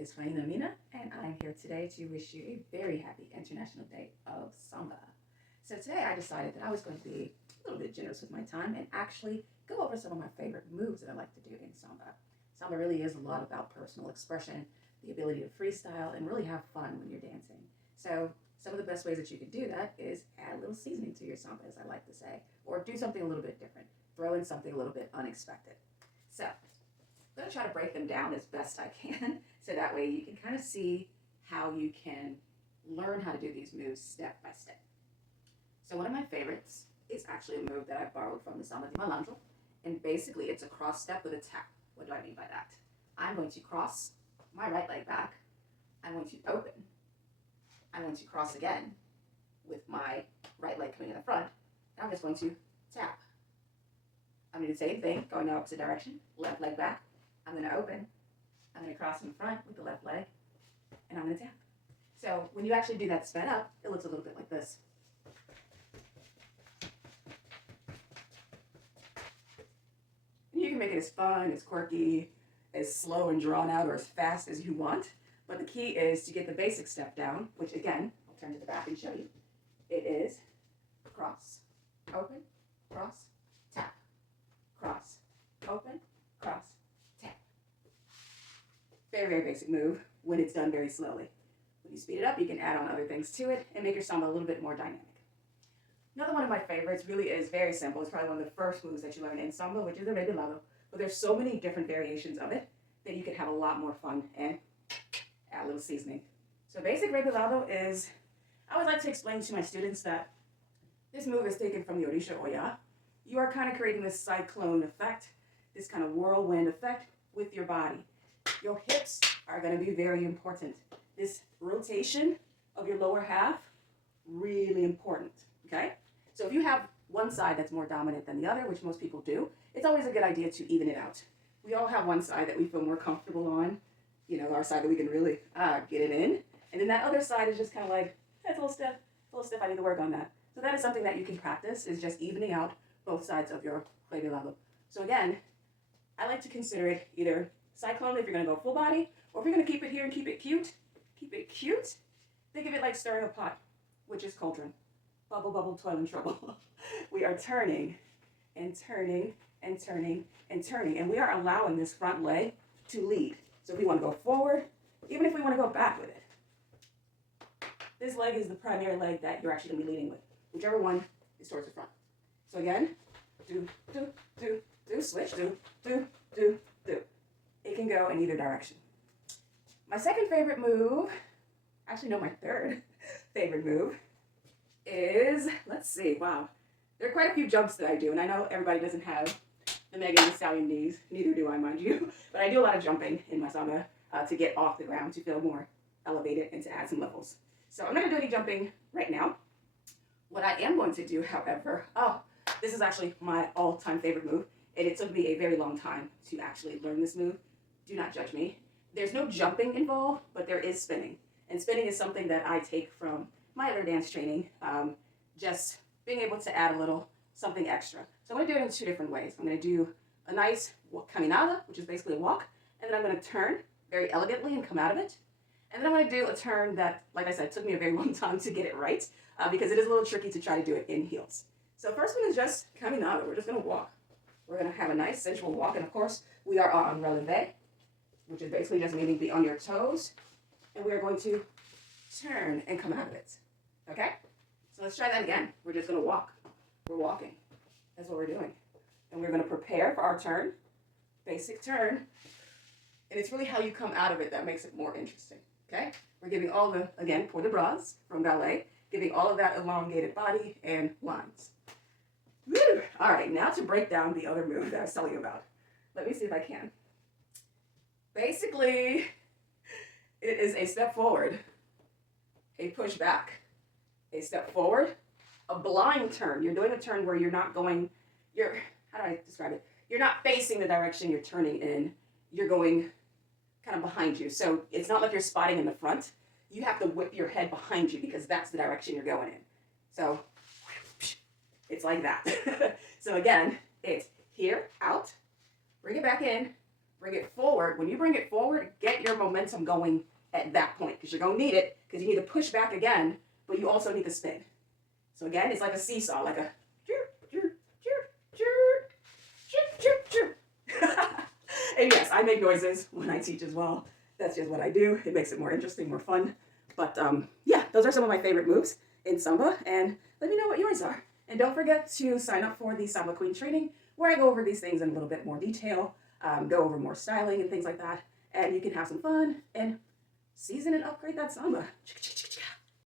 is Faina Mina, and I'm here today to wish you a very happy International Day of Samba. So today I decided that I was going to be a little bit generous with my time and actually go over some of my favorite moves that I like to do in Samba. Samba really is a lot about personal expression, the ability to freestyle, and really have fun when you're dancing. So some of the best ways that you can do that is add a little seasoning to your samba, as I like to say, or do something a little bit different. Throw in something a little bit unexpected. So I'm going to try to break them down as best I can so that way you can kind of see how you can learn how to do these moves step by step. So one of my favorites is actually a move that I borrowed from the Samba de Malandro, and basically it's a cross step with a tap. What do I mean by that? I'm going to cross my right leg back, I'm going to open, I'm going to cross again with my right leg coming in the front, and I'm just going to tap. I'm going to do the same thing, going the opposite direction, left leg back, I'm going to open, I'm going to cross in front with the left leg, and I'm going to tap. So when you actually do that sped up, it looks a little bit like this. You can make it as fun, as quirky, as slow and drawn out, or as fast as you want. But the key is to get the basic step down, which again, I'll turn to the back and show you. It is cross, open, cross, tap, cross, open, cross, tap. Very, very basic move when it's done very slowly. When you speed it up, you can add on other things to it and make your samba a little bit more dynamic. Another one of my favorites really is very simple. It's probably one of the first moves that you learn in samba, which is the rebolado. But there's so many different variations of it that you can have a lot more fun and add a little seasoning. So basic rebolado is, I always like to explain to my students that this move is taken from the Orisha Oya. You are kind of creating this cyclone effect, this kind of whirlwind effect with your body. Your hips are going to be very important. This rotation of your lower half, really important, okay? So if you have one side that's more dominant than the other, which most people do, it's always a good idea to even it out. We all have one side that we feel more comfortable on, our side that we can really get it in. And then that other side is just kind of like, that's a little stiff, I need to work on that. So that is something that you can practice, is just evening out both sides of your rebolado. So again, I like to consider it either cyclone if you're going to go full body, or if you're going to keep it here and keep it cute, think of it like stirring a pot, which is cauldron. Bubble, bubble, toil and trouble. We are turning and turning and turning and turning, and we are allowing this front leg to lead. So if we want to go forward, even if we want to go back with it, this leg is the primary leg that you're actually going to be leading with, whichever one is towards the front. So again, do, switch, do. It can go in either direction. My second favorite move, my third favorite move is, let's see, wow. There are quite a few jumps that I do, and I know everybody doesn't have the Megan Thee Stallion knees, neither do I, mind you, but I do a lot of jumping in my samba to get off the ground, to feel more elevated and to add some levels. So I'm not going to do any jumping right now. What I am going to do, however, this is actually my all-time favorite move, and it took me a very long time to actually learn this move. Do not judge me. There's no jumping involved, but there is spinning. And spinning is something that I take from my other dance training, just being able to add a little something extra. So I'm going to do it in two different ways. I'm going to do a nice caminada, which is basically a walk, and then I'm going to turn very elegantly and come out of it. And then I'm going to do a turn that, like I said, took me a very long time to get it right, because it is a little tricky to try to do it in heels. So first one is just caminada. We're just going to walk. We're going to have a nice sensual walk, and of course, we are on releve, which is basically just meaning be on your toes, and we are going to turn and come out of it. Okay? So let's try that again. We're just going to walk. We're walking. That's what we're doing. And we're going to prepare for our turn. Basic turn. And it's really how you come out of it that makes it more interesting. Okay? We're giving all the, again, pour de bras from ballet, giving all of that elongated body and lines. Woo! All right, now to break down the other move that I was telling you about. Let me see if I can. Basically, it is a step forward, a push back, a step forward, a blind turn. You're doing a turn where you're not going, how do I describe it? You're not facing the direction you're turning in. You're going kind of behind you. So it's not like you're spotting in the front. You have to whip your head behind you because that's the direction you're going in. So it's like that. So again, it's here, out, bring it back in, bring it forward. When you bring it forward, get your momentum going at that point because you're going to need it because you need to push back again, but you also need to spin. So again, it's like a seesaw, like a and yes, I make noises when I teach as well. That's just what I do. It makes it more interesting, more fun. But yeah, those are some of my favorite moves in Samba, and let me know what yours are. And don't forget to sign up for the Samba Queen training, where I go over these things in a little bit more detail, go over more styling and things like that, and you can have some fun and season and upgrade that Samba.